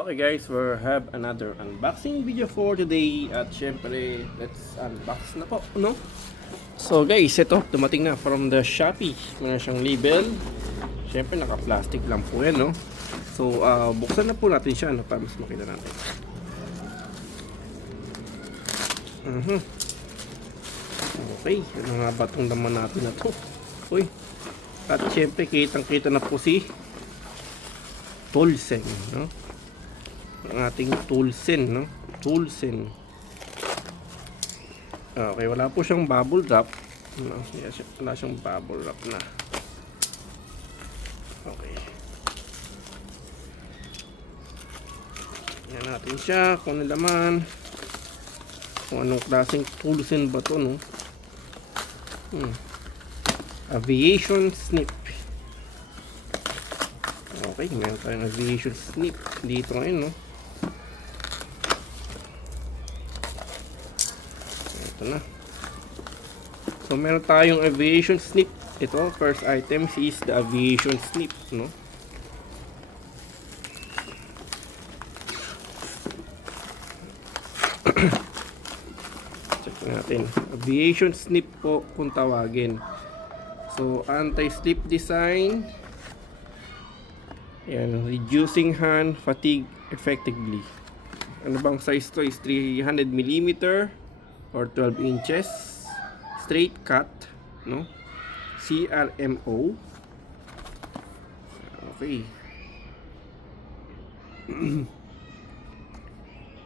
Okay guys, we have another unboxing video for today. At syempre, let's unbox na po, no? So guys, ito, dumating na from the Shopee. Meron siyang label. Syempre, naka-plastic lang po yan, no? So, buksan na po natin siya, no? Para mas makita natin. Okay, ano nga ba itong laman natin na to? Uy, at syempre, kitang-kita na po si Toolsen, no? Ang ating Toolsen, no? Toolsen. Okay, wala po siyang bubble wrap. No, wala siyang bubble wrap na. Okay. Yan natin siya kung ano laman. Kung anong klaseng Toolsen ba to, no? Aviation snip. Okay, meron tayong aviation snip dito ngayon, no? Ito na. So, meron tayong aviation snip. Ito, first item is the aviation snip, no? Check natin. Aviation snip po kung tawagin. So, anti-slip design. Yan, reducing hand fatigue effectively. Ano bang size to? Is 300mm or 12 inches. Straight cut, no? CRMO. Okay.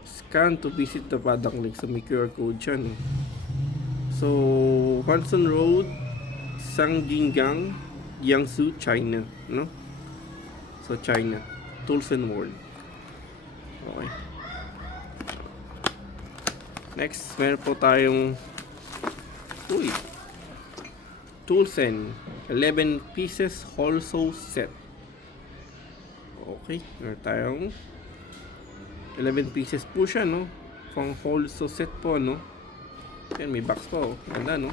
Scan to visit the product link. So may QR code siya, no? So, Hudson Road, Sangjingang, Jiangsu, China, no? So, China. Toolsen World. Okay. Next, meron po tayong Toolsen 11 pieces whole sew set. Okay, meron tayong 11 pieces po siya, no? Pang whole sew set po, no? Yan, may box po. Ganda, no?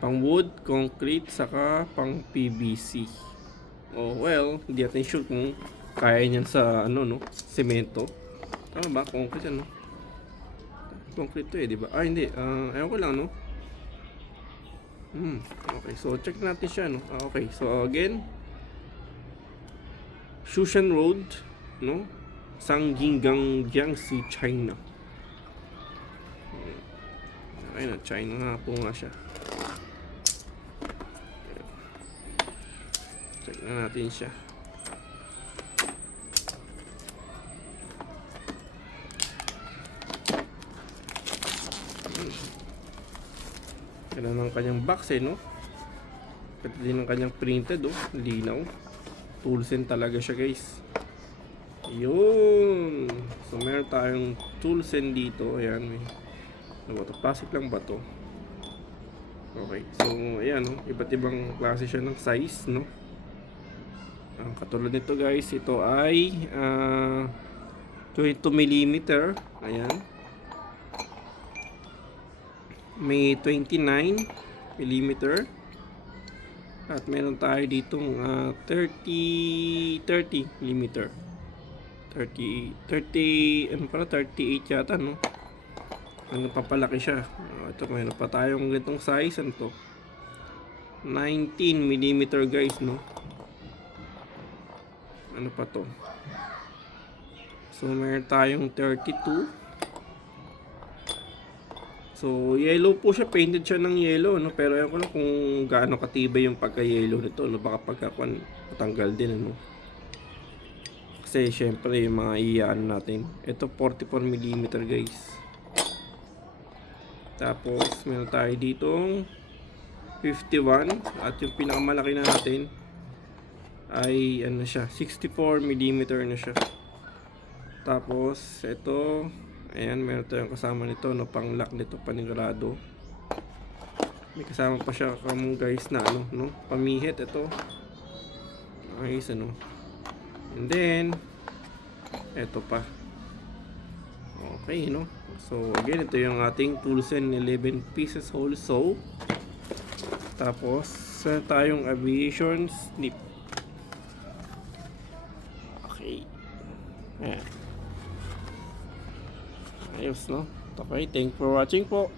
Pang wood, concrete, saka pang PVC. Oh, well, hindi natin sure kung kaya niyan sa, ano, no? Semento. Tama ba? Concrete, ano? Concrete to eh, di ba? Ah, hindi. Ayaw ko lang, no? Okay, so check natin siya, no? Okay, so again, Shushan Road, no? Sangjingang, Jiangsu, China. Ayun na, China nga po nga siya. Check na natin siya. Ganda ng kanyang box eh, no? Pati din ng kanyang printed, oh. Linaw. Toolsen talaga siya, guys. Yun. So, meron tayong Toolsen dito. Ayan, may ano ba to? Plastic lang ba to? Okay. So, ayan, no? Iba't ibang klase siya ng size, no? Ang katulad nito, guys, ito ay 22mm. Ayan. May 29mm. At meron tayo ditong 30mm. 30, ano pala, 38 yata, no? Ano, papalaki siya. Ito, meron pa tayong ganitong size. Ano to? 19mm, guys, no? Ano pa to? So, meron tayong 32. So, yellow po siya. Painted siya ng yellow, no? Pero ayaw ko lang kung gaano katibay yung pagka-yellow nito, no? Baka pagkakuan, patanggal din, ano? Kasi, syempre, yung mga iyaan natin. Ito, 44mm, guys. Tapos, meron tayo ditong 51. At yung pinakamalaki na natin ay, ano siya, 64mm na siya. Tapos, ito, ayan, meron tayong kasama nito, no, pang lock nito, panigurado. May kasama pa siya kamong guys na, ano, no, pamihit, ito. Ayos, ano. And then, ito pa. Okay, no. So, again, ito yung ating Toolsen 11 pieces whole sew. Tapos, tayong aviation snip. Okay. Ayan. Ayos, no? Okay, thank you for watching po.